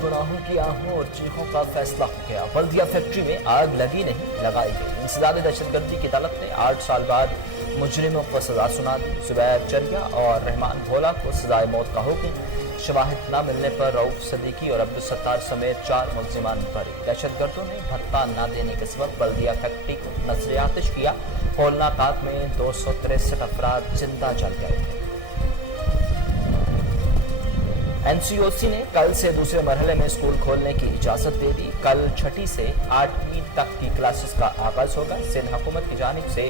गुनाहों की आहों और चीखों का फैसला हो गया। बल्दिया फैक्ट्री में आग लगी नहीं, लगाई गई। इंसदाद दहशतगर्दी की अदालत ने 8 साल बाद मुजरिमों को सजा सुना दी। जुबैर चरिया और रहमान भोला को सजाए मौत का हुक्म। शवाहिद न मिलने पर रऊफ सदीकी और अब्दुल सत्तार समेत 4 मुल्जिमान बरी। दहशतगर्दों ने भत्ता न देने के सबब बल्दिया फैक्ट्री को नजर आतिश किया। होलनाक आग में 263 अफराद जिंदा जल गए थे। एनसीओसी ने कल से दूसरे मरहले में स्कूल खोलने की इजाजत दे दी। कल 6ठी से 8वीं तक की क्लासेस का आगाज होगा। सिंध हुकूमत की जानिब से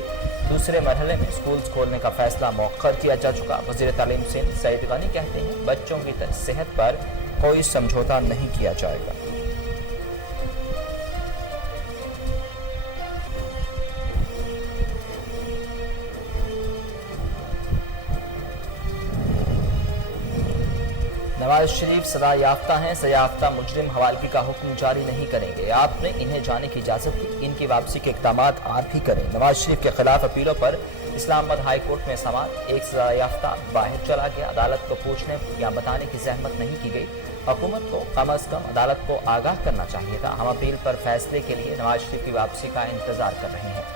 दूसरे मरहले में स्कूल खोलने का फैसला मौखर किया जा चुका। वजीर तालीम सिंध सईद गनी कहते हैं बच्चों की सेहत पर कोई समझौता नहीं किया जाएगा। नवाज शरीफ सजा याफ्ता हैं। सजा याफ्ता मुजरिम हवालगी का हुक्म जारी नहीं करेंगे। आपने इन्हें जाने की इजाजत दी, इनकी वापसी के इकदाम आप ही करें। नवाज शरीफ के खिलाफ अपीलों पर इस्लामाबाद हाई कोर्ट में समाअत। एक सजा याफ्ता बाहर चला गया। अदालत को पूछने या बताने की जहमत नहीं की गई। हुकूमत को कम अज कम अदालत को आगाह करना चाहिए था। हम अपील पर फैसले के लिए नवाज शरीफ की वापसी का इंतजार कर रहे हैं।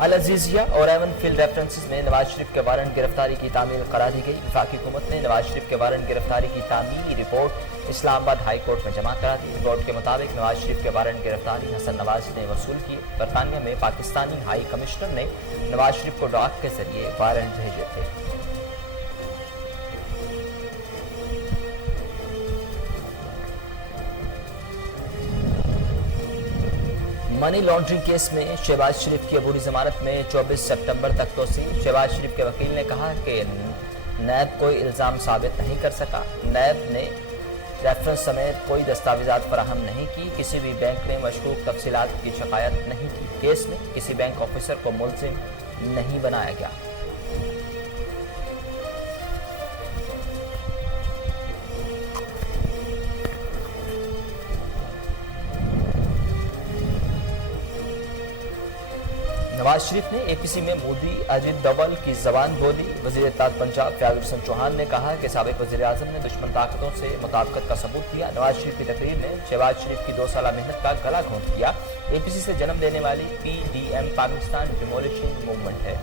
अल अजीजिया और एवन फील्ड रेफरेंसेस में नवाज शरीफ के वारंट गिरफ्तारी की तामील करा दी गई। वफाकी हुकूमत ने नवाज शरीफ के वारंट गिरफ्तारी की तामीली रिपोर्ट इस्लामाबाद हाई कोर्ट में जमा करा दी। रिपोर्ट के मुताबिक नवाज शरीफ के वारंट गिरफ्तारी हसन नवाज ने वसूल किए। बरतानिया में पाकिस्तानी हाई कमिश्नर ने नवाज शरीफ को डाक के जरिए वारंट भेजे थे। मनी लॉन्ड्रिंग केस में शहबाज शरीफ की अबूरी जमानत में 24 सितंबर तक तोसील। शहबाज शरीफ के वकील ने कहा कि नैब कोई इल्ज़ाम साबित नहीं कर सका। नैब ने रेफरेंस समेत कोई दस्तावेजात फराहम नहीं की। किसी भी बैंक ने मशकूक तफसीलात की शिकायत नहीं की। केस में किसी बैंक ऑफिसर को मुल्जिम नहीं बनाया गया। नवाज शरीफ ने एपीसी में मोदी अजित डबल की जबान बोली। वजीर इत्तेहाद पंजाब फयाज हुसैन चौहान ने कहा कि साबिक वजीर आजम ने दुश्मन ताकतों से मुताबिकत का सबूत दिया। नवाज शरीफ की तकरीर में शहबाज शरीफ की 2 साल मेहनत का गला घोंट किया। एपीसी से जन्म लेने वाली पीडीएम पाकिस्तान डिमोलिशिंग मूवमेंट है।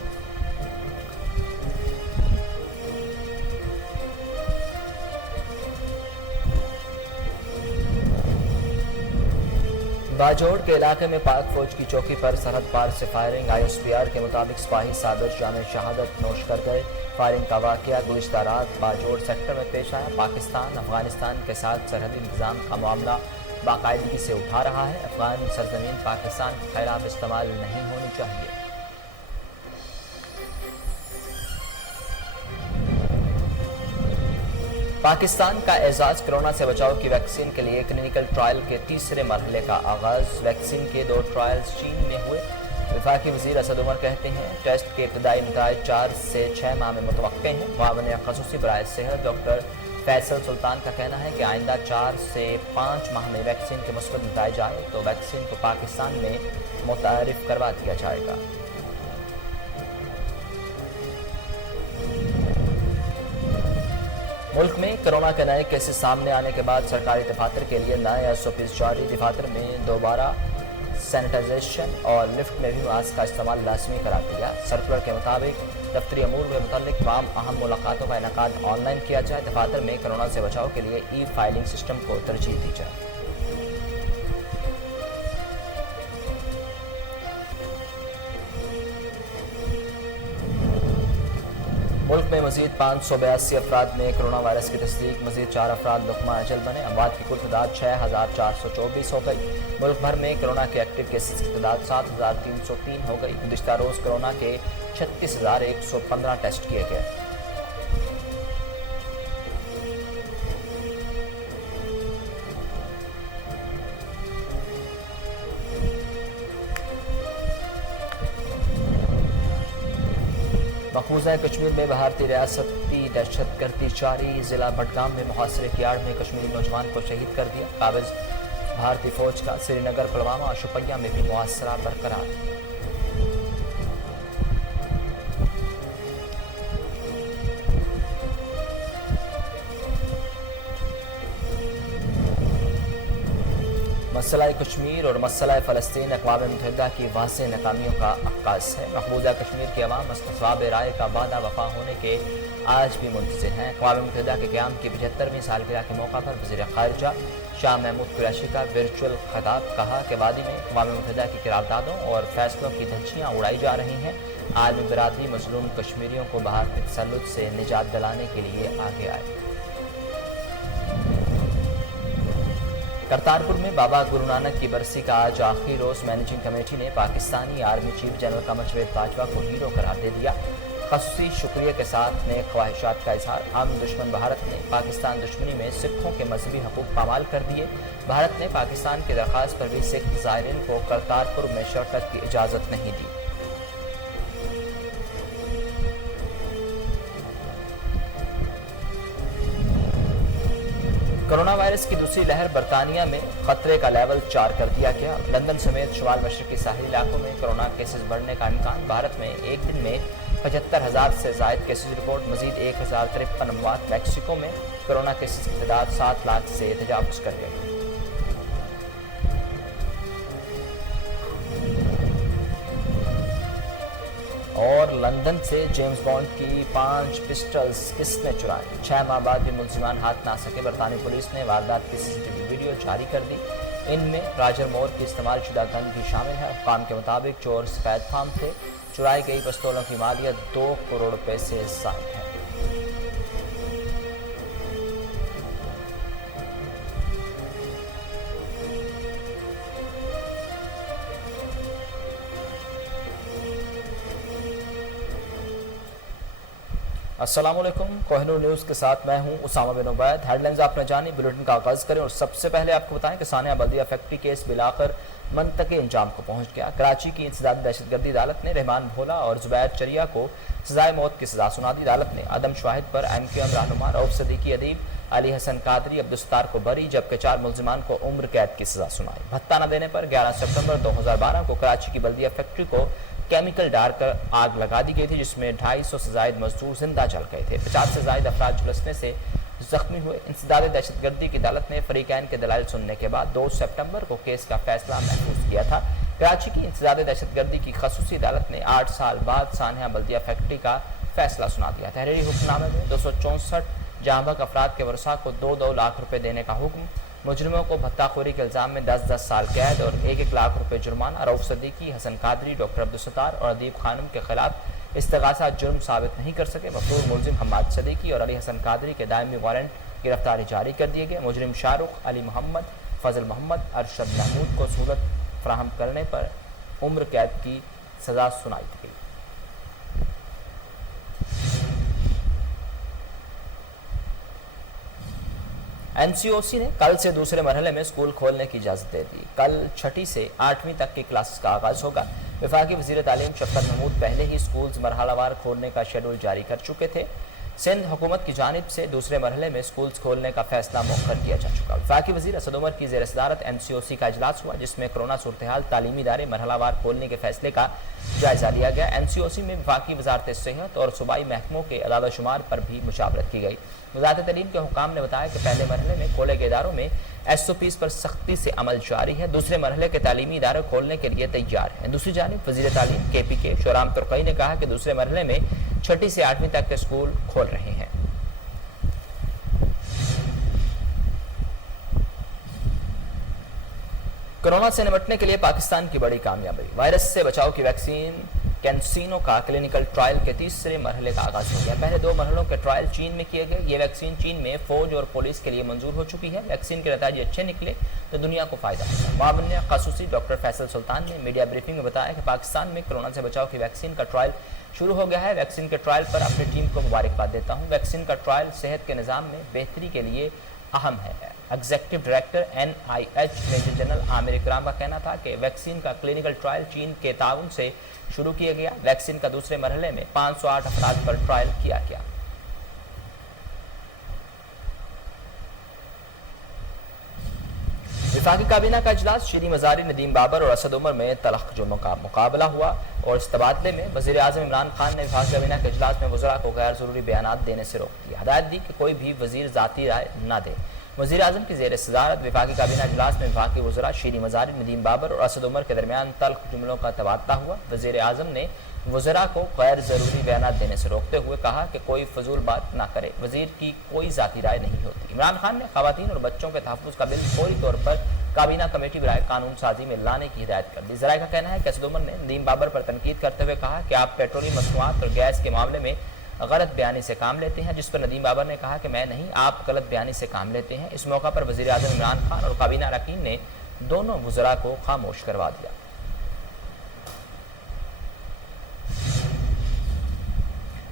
बाजोड़ के इलाके में पाक फौज की चौकी पर सरहद पार से फायरिंग। आईएसपीआर के मुताबिक सिपाही साबिर जाम शहादत नोश कर गए। फायरिंग का वाकया गुज़िश्ता रात बाजोड़ सेक्टर में पेश आया। पाकिस्तान अफगानिस्तान के साथ सरहदी इंतजाम का मामला बाकायदगी से उठा रहा है। अफगान सरजमीन पाकिस्तान के खिलाफ इस्तेमाल नहीं होनी चाहिए। पाकिस्तान का एजाज कोरोना से बचाव की वैक्सीन के लिए क्लिनिकल ट्रायल के तीसरे मरहले का आगाज। वैक्सीन के 2 ट्रायल्स चीन में हुए। वफाकी वजीर असद उमर कहते हैं टेस्ट के इब्तदाई नताइज 4 से 6 माह में मुतवक्के हैं। मुआविन खसूसी बराए सेहत डॉक्टर फैसल सुल्तान का कहना है कि आइंदा 4 से 5 माह में वैक्सीन के मुस्बत नताइज आए तो वैक्सीन को पाकिस्तान में मुतारिफ करवा दिया जाएगा। मुल्क में कोरोना के नए केसेस सामने आने के बाद सरकारी दफातर के लिए नए एसओपीज जारी। दफातर में दोबारा सैनिटाइजेशन और लिफ्ट में भी मास्क का इस्तेमाल लाजमी करार दिया। सर्कुलर के मुताबिक दफ्तरी अमूर के मुतालिक तमाम अहम मुलाकातों का इनेकाद ऑनलाइन किया जाए। दफातर में कोरोना से बचाव के लिए ई फाइलिंग सिस्टम को तरजीह दी जाए। मुल्क में मजीद 582 अफराद में कोरोना वायरस की तस्दीक। मजीद 4 अफराद लुकमा अजल बने। अमवात की कुल तादाद 6424 हो गई। मुल्क भर में कोरोना के एक्टिव केसेस की तादाद 7303 हो गई। गुज़िश्ता रोज़ कोरोना के 36115 टेस्ट किए गए। मकबूजा कश्मीर में भारतीय रियासती दहशतगर्दी जारी। जिला बडगाम में मुहासरे की आड़ में कश्मीरी नौजवान को शहीद कर दिया। काबिज भारतीय फौज का श्रीनगर, पुलवामा और शुपिया में भी मुहासरा बरकरार। मसला कश्मीर और मसला फ़लस्तीन अक़वाम मुत्तहिदा की वाज़ेह नाकामियों का अक्कास है। मकबूजा कश्मीर की अवाम मसलब राय का वादा वफा होने के आज भी मुंतज़िर हैं। अक़वाम मुत्तहिदा के क़याम की 75वीं सालगिरह के मौका पर वज़ीर ख़ारिजा शाह महमूद कुरैशी का वर्चुअल खिताब। कहा कि वादी में अक़वाम मुत्तहिदा की करारदादों और फैसलों की धज्जियाँ उड़ाई जा रही हैं। आलमी बरादरी मज़लूम कश्मीरियों को भारतीय तसल्लुत से निजात दिलाने के लिए आगे आए। करतारपुर में बाबा गुरु नानक की बरसी का आज आखिरी रोज। मैनेजिंग कमेटी ने Pakistani army chief general Qamar Javed Bajwa को हीरो करार दे दिया। खसूसी शुक्रिया के साथ नेक ख्वाहिशात का इजहार। आम दुश्मन भारत ने पाकिस्तान दुश्मनी में सिखों के मजहबी हकूक पामाल कर दिए। भारत ने पाकिस्तान की दरख्वास्त पर भी सिख ज़ायरीन को करतारपुर में शिरकत की इजाज़त नहीं दी। कोरोना वायरस की दूसरी लहर। बरतानिया में खतरे का लेवल 4 कर दिया गया। लंदन समेत शुमाल मशरकी साहिली इलाकों में कोरोना केसेस बढ़ने का इम्कान। भारत में एक दिन में 75,000 से जायद केसेस रिपोर्ट। मजीद 1,053 अमवात। मैक्सिको में कोरोना केसेस की तादाद 7 लाख से तजावुज़ कर गई। और लंदन से जेम्स बॉन्ड की 5 पिस्टल्स किसने चुराई? 6 माह बाद भी मुलजिमान हाथ ना सके। बरतानी पुलिस ने वारदात की CCTV वीडियो जारी कर दी। इनमें राजर मोर की इस्तेमाल शुदा गन भी शामिल है। अफकाम के मुताबिक चोर सफेद फार्म थे। चुराई गई पिस्तौलों की मालियत 2 करोड़ रुपए से ज़ायद है। अस्सलाम वालेकुम। कोहिनूर न्यूज़ के साथ मैं हूं उसामा बिन उबैद। हेडलाइंस आपने जानी, बुलेटिन का आगाज़ करें और सबसे पहले आपको बताएं कि सानिया बल्दिया फैक्ट्री केस बिलाकर मंतके अंजाम को पहुंच गया। कराची की इंसदादी दहशतगर्दी अदालत ने रहमान भोला और जुबैर चरिया को सजाए मौत की सजा सुना दी। अदालत ने आदम शाहिद पर MQM रहनुमा रऊफ सदीकी, अदीब अली हसन कादरी, अब्दुस्तार को बरी, जबकि 4 मुलजिमान को उम्र कैद की सजा सुनाई। भत्ता न देने पर 11 सितंबर 2012 को कराची की बल्दिया फैक्ट्री को केमिकल डालकर आग लगा दी गई थी, जिसमें 250 से ज्यादा मजदूर जिंदा जल गए थे। 50 से ज्यादा अफराद झुलसने से जख्मी हुए। इंसदादी दहशतगर्दी की अदालत ने फरीकैन के दलाइल सुनने के बाद 2 सितंबर को केस का फैसला महफूज किया था। कराची की इंसदादी दहशतगर्दी की खसूसी अदालत ने 8 साल बाद सानिया बल्दिया फैक्ट्री का फैसला सुना दिया। तहरीरी हुक्मनामे में 264 जांबक अफराद के वरसा को 2-2 लाख रुपए देने का हुक्म। मुजरिमों को भत्ताखोरी के इल्जाम में 10-10 साल कैद और 1-1 लाख रुपए जुर्माना। रऊफ सदीकी, हसन कादरी, डॉक्टर अब्दुस्तार और अदीब खानम के खिलाफ इस्तिगासा जुर्म साबित नहीं कर सके। मफरूर मुलजिम हम्माद सदीकी और अली हसन कादरी के दायमी वारंट गिरफ्तारी जारी कर दिए गए। मुजरिम शाहरुख, अली मोहम्मद, फजल मोहम्मद, अरशद महमूद को सहूलत फराहम करने पर उम्र कैद की सजा सुनाई गई। NCOC ने कल से दूसरे मरहले में स्कूल खोलने की इजाज़त दे दी। कल 6ठी से 8वीं तक की क्लासेस का आगाज़ होगा। वफाकी वज़ीर तालीम शफ़क़त महमूद पहले ही स्कूल्स मरहलावार खोलने का शेड्यूल जारी कर चुके थे। सिंध हुकूमत की जानिब से दूसरे मरहले में स्कूल्स खोलने का फैसला मौखर किया जा चुका। वफाकी वज़ीर असद उमर की ज़ेर सदारत NCOC का इजलास हुआ, जिसमें कोरोना सूरत हाल, तालीमी इदारे मरहलावार खोलने के फैसले का जायजा लिया गया। NCOC में वफाकी वजारत सेहत और सूबाई महकमों के अदाद शुमार पर भी मुशावरत की गई। वज़ारत तालीम के हुकाम ने बताया कि पहले मरहले में खोले गए इदारों में SOPs पर सख्ती से अमल जारी है। दूसरे मरहले के तालीमी इदारे खोलने के लिए तैयार हैं। दूसरी जानिब वज़ीर तालीम KPK शोराम तुर्कई ने कहा कि दूसरे मरहले में 6ठी से 8वीं तक के स्कूल खोल रहे हैं। कोरोना से निपटने के लिए पाकिस्तान की बड़ी कामयाबी। वायरस से बचाव की वैक्सीन कैंसिनो का क्लिनिकल ट्रायल के तीसरे मरहले का आगाज हो गया। पहले 2 मरहलों के ट्रायल चीन में किए गए। ये वैक्सीन चीन में फौज और पुलिस के लिए मंजूर हो चुकी है। वैक्सीन के नतीजे अच्छे निकले तो दुनिया को फायदा होगा। मामले खसूसी डॉक्टर फैसल सुल्तान ने मीडिया ब्रीफिंग में बताया कि पाकिस्तान में कोरोना से बचाव की वैक्सीन का ट्रायल शुरू हो गया है। वैक्सीन के ट्रायल पर अपनी टीम को मुबारकबाद देता हूँ। वैक्सीन का ट्रायल सेहत के निज़ाम में बेहतरी के लिए अहम है। Executive director NIH major general Aamir Ikram का कहना था कि वैक्सीन का क्लिनिकल ट्रायल चीन के ताउन से शुरू किया गया। वैक्सीन का दूसरे मरहले में 508 अफराद पर ट्रायल किया गया। वफाकी काबीना का इजलास शीरी मजारी, नदीम बाबर और असद उमर में तलख जुर्मों का मुकाबला हुआ और इस तबादले में वज़ीर आज़म इमरान खान ने वफाकी काबीना के इजलास में वज़रा को गैर ज़रूरी बयानात देने से रोक दिया। हदायत दी कि कोई भी वज़ीर ज़ाती राय न दे। वज़ीर आज़म की ज़ेर सदारत वफाकी काबीना इजलास में वफाकी वज़रा शीरी मजारी, नदीम बाबर और असद उमर के दरमियान तल्ख जुमलों का तबादला हुआ। वज़ीर आज़म ने वज़रा को गैर ज़रूरी बयानात देने से रोकते हुए कहा कि कोई फजूल बात ना करे, वज़ीर की कोई ज़ाती राय नहीं होती। इमरान खान ने ख़वातीन और बच्चों के तहफ़्फ़ुज़ का बिल फौरी तौर पर काबीना कमेटी बराए कानून साजी में लाने की हिदायत कर दी। ज़राए का कहना है कि असद उमर ने नदीम बाबर पर तनकीद करते हुए कहा कि आप पेट्रोलियम मसनूआत और गैस के मामले में गलत बयानी से काम लेते हैं, जिस पर नदीम बाबर ने कहा कि मैं नहीं, आप गलत बयानी से काम लेते हैं। इस मौका पर वज़ीर आज़म इमरान खान और काबीना अरकान ने दोनों वज़रा को खामोश करवा दिया।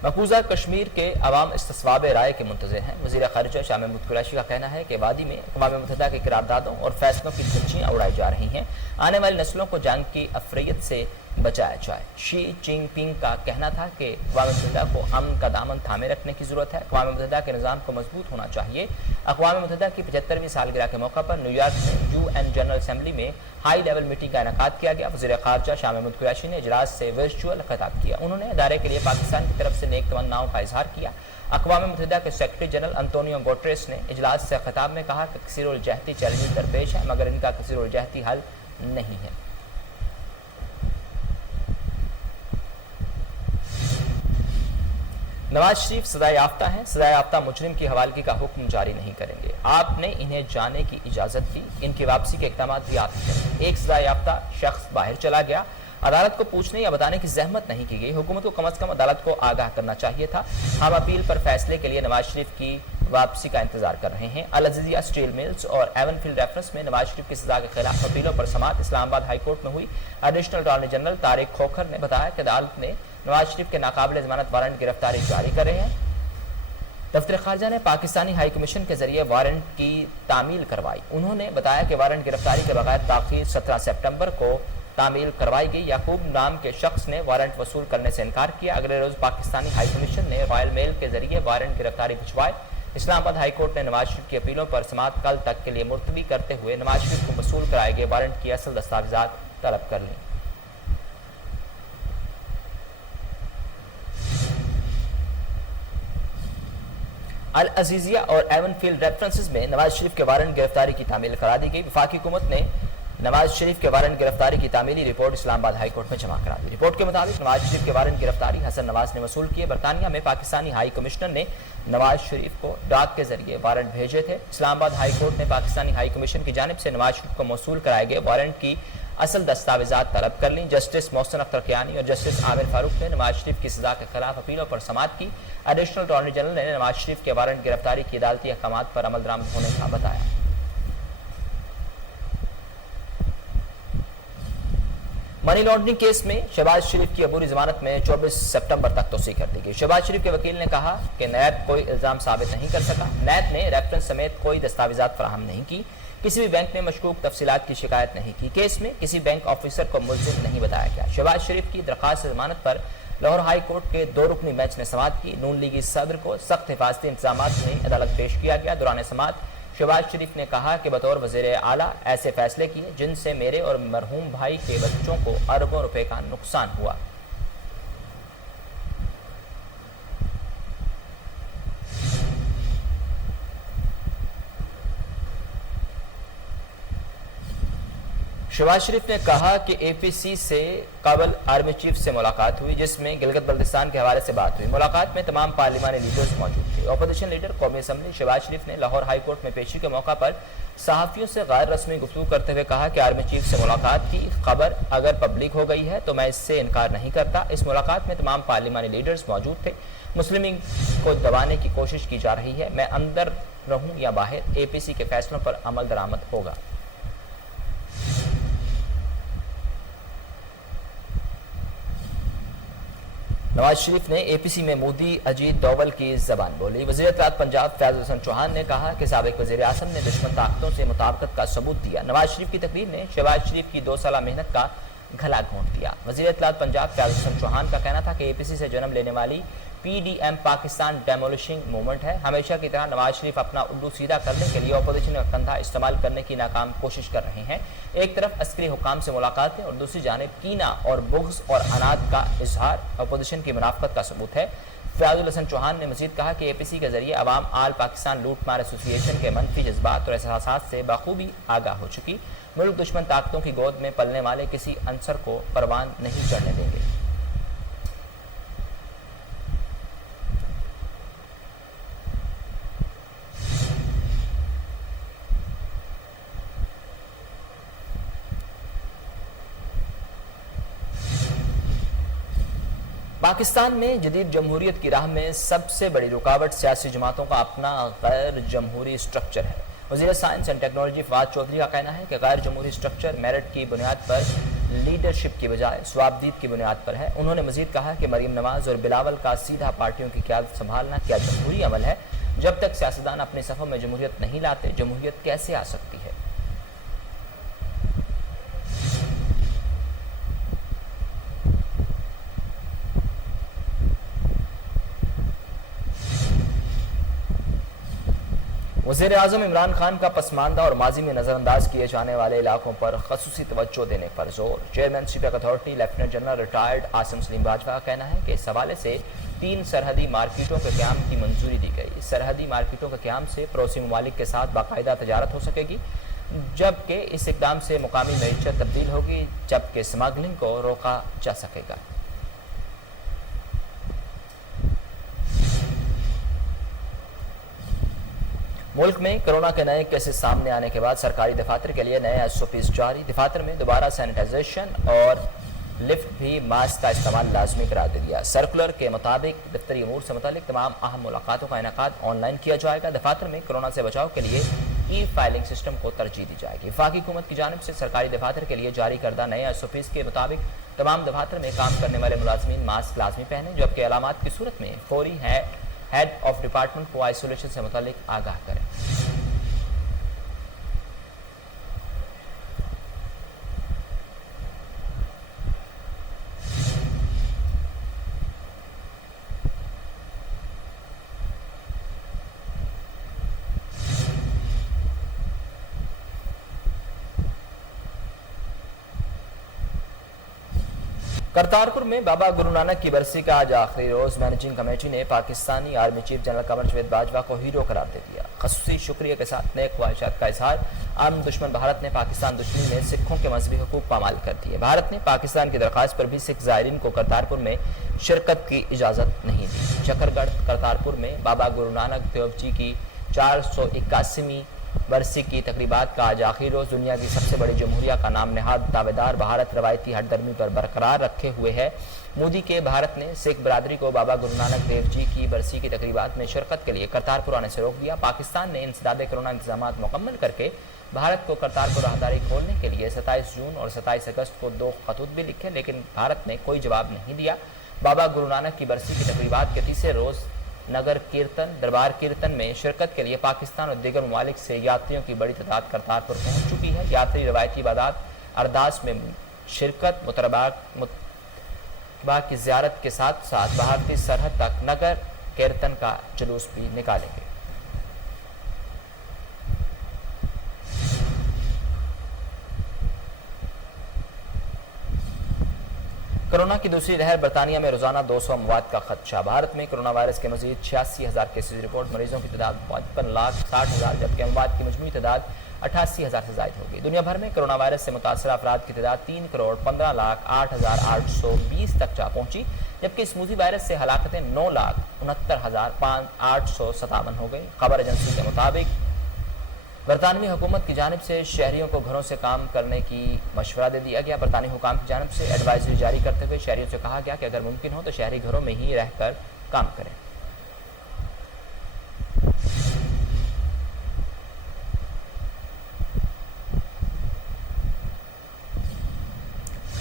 मकबूजा कश्मीर के अवाम इस्तिस्वाब राय के मुंतज़िर हैं। वज़ीर ख़ारिजा शाह महमूद कुरैशी का कहना है कि वादी में अक़वाम मुत्तहिदा के करारदादों और फैसलों की धज्जियाँ उड़ाई जा रही हैं। आने वाली नस्लों को जंग की अफरियत से बचाया जाए। शी जिनपिंग का कहना था कि अक़वाम मुत्तहिदा को अमन का दामन थामे रखने की ज़रूरत है। अक़वाम मुत्तहिदा के निज़ाम को मजबूत होना चाहिए। अक़वाम मुत्तहिदा की 75वीं सालगिरह के मौका पर न्यूयॉर्क में UN जनरल असम्बली में हाई लेवल मीटिंग का इनेकाद किया गया। वज़ीर ख़ारिजा शाह महमूद कुरैशी ने इजलास से वर्चुअल खिताब किया। उन्होंने इदारे के लिए पाकिस्तान की तरफ से नेक तमन्नाओं का इजहार किया। अक़वाम मुत्तहिदा के सेक्रेटरी जनरल अंतोनियो गुटेरेस ने इजलास से खिताब में कहा कि कसीरुल-जहती चैलेंजेस दरपेश है, मगर इनका कसीरुल-जहती हल नहीं है। नवाज शरीफ सजा याफ्ता हैं। सजा याफ्ता मुजरिम की हवालगी का हुक्म जारी नहीं करेंगे। आपने इन्हें जाने की इजाजत दी, इनकी वापसी के इक़दाम भी आप ही करें। एक सजा याफ्ता शख्स बाहर चला गया, अदालत को पूछने या बताने की जहमत नहीं की गई। हुकूमत को कम अज कम अदालत को आगाह करना चाहिए था। हम अपील पर फैसले के लिए नवाज शरीफ की वापसी का इंतजार कर रहे हैं। अल अज़ीज़िया स्टील मिल्स और एवनफील्ड रेफरेंस में नवाज शरीफ की सजा के खिलाफ अपीलों पर समाअत इस्लामाबाद हाई कोर्ट में हुई। Additional attorney general Tariq Khokhar ने बताया कि अदालत ने नवाज शरीफ के नाकाबिल ज़मानत वारंट गिरफ्तारी जारी कर रहे हैं। दफ्तर खारजा ने पाकिस्तानी हाई कमीशन के जरिए वारंट की तामील करवाई। उन्होंने बताया कि वारंट गिरफ्तारी के बगैर ताख़ीर 17 सितंबर को तामील करवाई गई। याकूब नाम के शख्स ने वारंट वसूल करने से इनकार किया। अगले रोज पाकिस्तानी हाई कमीशन ने रॉयल मेल के जरिए वारंट गिरफ्तारी भिजवाए। इस्लामाबाद हाई कोर्ट ने नवाज शरीफ की अपीलों पर समाअत कल तक के लिए मुलतवी करते हुए नवाज शरीफ को वसूल कराए गए वारंट की असल दस्तावेजात तलब कर ली। अल अज़ीज़िया और एवनफील्ड रेफरेंसेस में नवाज शरीफ के वारंट गिरफ्तारी की तामील करा दी गई। वफाकी हुकूमत ने नवाज शरीफ के वारंट गिरफ्तारी की तामीली रिपोर्ट इस्लामाबाद हाई कोर्ट में जमा करा दी। रिपोर्ट के मुताबिक नवाज शरीफ के वारंट गिरफ्तारी हसन नवाज ने वसूल किए। बरतानिया में पाकिस्तानी हाई कमिश्नर ने नवाज शरीफ को डाक के जरिए वारंट भेजे थे। इस्लामाबाद हाई कोर्ट ने पाकिस्तानी हाई कमीशन की जानिब से नवाज शरीफ को मौसूल कराए गए वारंट की असल दस्तावेजात तलब कर ली। जस्टिस मोहसिन अख्तर कियानी और जस्टिस आमिर फारूक ने नवाज शरीफ की सजा के खिलाफ अपीलों पर समाअत की। एडिशनल अटॉर्नी जनरल ने नवाज शरीफ के वारंट गिरफ्तारी की अदालती अहकामात पर अमल दरामद होने का बताया। मनी लॉन्ड्रिंग केस में शहबाज शरीफ की अबूरी जमानत में 24 सितंबर तक तोसी कर दी गई। शहबाज शरीफ के वकील ने कहा कि नैब कोई इल्जाम साबित नहीं कर सका। नैब ने रेफरेंस समेत कोई दस्तावेजात फराहम नहीं की। किसी भी बैंक ने मशकूक तफसीलात की शिकायत नहीं की। केस में किसी बैंक ऑफिसर को मुलजिम नहीं बताया गया। शहबाज शरीफ की दरखास्त जमानत पर लाहौर हाई कोर्ट के 2 रुकनी बेंच ने समाअत की। नून लीगी सदर को सख्त हिफाजती इंतजामात में अदालत पेश किया गया। दौरान समाअत शहबाज शरीफ ने कहा कि बतौर वज़ीर आला ऐसे फैसले किए जिनसे मेरे और मरहूम भाई के बच्चों को अरबों रुपए का नुकसान हुआ। शहबाज शरीफ ने कहा कि APC से काबल आर्मी चीफ से मुलाकात हुई, जिसमें गिलगित बल्तिस्तान के हवाले से बात हुई। मुलाकात में तमाम पार्लिमानी लीडर्स मौजूद थे। अपोजिशन लीडर कौमी असम्बली शहबाज शरीफ ने लाहौर हाई कोर्ट में पेशी के मौका पर सहाफियों से गैर रस्मी गुफ्तगू करते हुए कहा कि आर्मी चीफ से मुलाकात की खबर अगर पब्लिक हो गई है तो मैं इससे इनकार नहीं करता। इस मुलाकात में तमाम पार्लिमानी लीडर्स मौजूद थे। मुस्लिम लीग को दबाने की कोशिश की जा रही है। मैं अंदर रहूं या बाहर, APC के फैसलों पर अमल दरामद होगा। नवाज शरीफ ने एपीसी में मोदी अजीत डोवल की जबान बोली। वज़ीर इत्तलात पंजाब फैज़ हसन चौहान ने कहा कि साबिक वज़ीर आज़म ने दुश्मन ताकतों से मुताबिकत का सबूत दिया। नवाज शरीफ की तकरीर ने शहबाज शरीफ की 2 साल मेहनत का गला घोंट दिया। वज़ीर इत्तलात पंजाब फैज़ हसन चौहान का कहना था कि एपीसी से जन्म लेने वाली पीडीएम पाकिस्तान डेमोलिशिंग मूवमेंट है। हमेशा की तरह नवाज शरीफ अपना उल्लू सीधा करने के लिए अपोजिशन का कंधा इस्तेमाल करने की नाकाम कोशिश कर रहे हैं। एक तरफ अस्करी हुकाम से मुलाकातें और दूसरी जानिब कीना और बुग़्ज़ और अनाद का इजहार अपोजिशन की मुनाफकत का सबूत है। फैज़ुल हसन चौहान ने मजीद कहा कि एपीसी के जरिए अवाम आल पाकिस्तान लूट मार एसोसिएशन के मनफी जज्बात और एहसासात से बखूबी आगाह हो चुकी। मुल्क दुश्मन ताकतों की गोद में पलने वाले किसी अंसर को परवान नहीं चढ़ने देंगे। पाकिस्तान में जदीद जमहूरियत की राह में सबसे बड़ी रुकावट सियासी जमातों का अपना गैर जमहूरी स्ट्रक्चर है। वज़ीर science and technology Fawad Chaudhry का कहना है कि गैर जमहूरी स्ट्रक्चर मेरिट की बुनियाद पर लीडरशिप की बजाय स्वाबदीद की बुनियाद पर है। उन्होंने मजीद कहा कि मरीम नवाज और बिलावल का सीधा पार्टियों की क़यादत संभालना क्या जमहूरी अमल है? जब तक सियासतदान अपने सफ़ों में जमहूरियत नहीं लाते, जमहूरियत कैसे आ सकती है? वज़ीर आज़म इमरान खान का पसमानदा और माजी में नज़रअंदाज किए जाने वाले इलाकों पर खसूसी तवज्जो देने पर जोर। Chairman CPEC authority lieutenant general retired Asim Salim Bajwa का कहना है कि इस हवाले से 3 सरहदी मार्केटों के क़याम की मंजूरी दी गई। सरहदी मार्केटों के क़याम से पड़ोसी ममालिक के साथ बाकायदा तजारत हो सकेगी, जबकि इस इक़दाम से मुकामी मईशत तब्दील होगी, जबकि स्मगलिंग को रोका जा सकेगा। मुल्क में कोरोना के नए केसेस सामने आने के बाद सरकारी दफातर के लिए नए एसओपीज जारी। दफातर में दोबारा सैनिटाइजेशन और लिफ्ट भी मास्क का इस्तेमाल लाजमी करार दे दिया। सर्कुलर के मुताबिक दफ्तरी अमूर से मुतालिक तमाम अहम मुलाकातों का इनेकाद ऑनलाइन किया जाएगा। दफातर में कोरोना से बचाव के लिए ई फाइलिंग सिस्टम को तरजीह दी जाएगी। वफाकी हुकूमत की जानिब से सरकारी दफातर के लिए जारी करदा नए एसओपीज के मुताबिक तमाम दफातर में काम करने वाले मुलाजमीन मास्क लाजमी पहने, जबकि अलामात की सूरत में फौरी हेड ऑफ डिपार्टमेंट को आइसोलेशन से मुतालिक आगाह करें। करतारपुर में बाबा गुरु नानक की बरसी का आज आखिरी रोज। मैनेजिंग कमेटी ने Pakistani army chief general Qamar Javed Bajwa को हीरो करार दे दिया। खसूसी शुक्रिया के साथ नेक ख्वाहिशात का इजहार। आम दुश्मन भारत ने पाकिस्तान दुश्मनी में सिखों के मजहबी हुकूक पामाल कर दिए। भारत ने पाकिस्तान की दरख्वास्त पर भी सिख ज़ायरीन को करतारपुर में शिरकत की इजाज़त नहीं दी। चक्करगढ़ करतारपुर में बाबा गुरु नानक देव जी की 481वीं बरसी की तकरीबात का आज आखिरी रोज। दुनिया की सबसे बड़ी जमहूरिया का नाम नहाद दावेदार भारत रवायती हटदर्मी पर बरकरार रखे हुए है। मोदी के भारत ने सिख बरादरी को बाबा गुरु नानक देव जी की बरसी की तकरीबात में शिरकत के लिए करतारपुर आने से रोक दिया। पाकिस्तान ने इंसदाद कोरोना इंतजाम मुकम्मल करके भारत को करतारपुर राहदारी खोलने के लिए 27 जून और 27 अगस्त को 2 खतूत भी लिखे, लेकिन भारत ने कोई जवाब नहीं दिया। बाबा गुरु नानक की बरसी की तकरीबात के तीसरे रोज नगर कीर्तन दरबार कीर्तन में शिरकत के लिए पाकिस्तान और दीगर ममालिक से यात्रियों की बड़ी तादाद करतारपुर पहुंच चुकी है। यात्री रवायती इबादत अरदास में शिरकत मुतरबा की ज़ियारत के साथ साथ भारतीय सरहद तक नगर कीर्तन का जुलूस भी निकालेंगे। कोरोना की दूसरी लहर। बरतानिया में रोजाना 200 अमवात का खदशा। भारत में कोरोना वायरस के मजीद 86,000 केसेज रिपोर्ट। मरीजों की तादाद 55,60,000, जबकि अमवात की मजमूई तादाद 88,000 से जायद होगी। दुनिया भर में कोरोना वायरस से मुतासर अफराद की तादाद 3,15,08,820 तक जा पहुंची, जबकि स्मूजी वायरस से हलाकतें 9,69,857 हो गई। खबर एजेंसी के मुताबिक बरतानवी हुकूमत की जानिब से शहरियों को घरों से काम करने की मशवरा दे दिया गया। बरतानी हुकाम की जानिब से एडवाइजरी जारी करते हुए शहरियों से कहा गया कि अगर मुमकिन हो तो शहरी घरों में ही रहकर काम करें।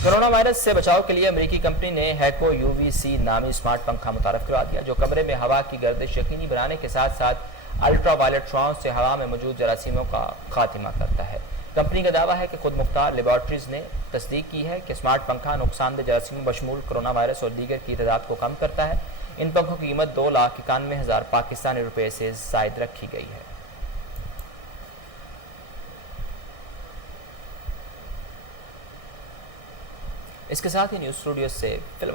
कोरोना वायरस से बचाव के लिए अमेरिकी कंपनी ने हैको यूवीसी नामी स्मार्ट पंखा मुतारफ करवा दिया, जो कमरे में हवा की गर्दिश यकीनी बनाने के साथ साथ अल्ट्रा वायलेट रॉन्स से हवा में मौजूद जरासीमों का खात्मा करता है। कंपनी का दावा है कि खुद मुख्तार लेबॉर्ट्रीज ने तस्दीक की है कि स्मार्ट पंखा नुकसानदेह जरासीमों बशमूल कोरोना वायरस और दीगर की तादाद को कम करता है। इन पंखों की कीमत 2,91,000 पाकिस्तानी रुपये से जायद रखी गई है। इसके साथ ही न्यूज़ स्टूडियो से फिल्म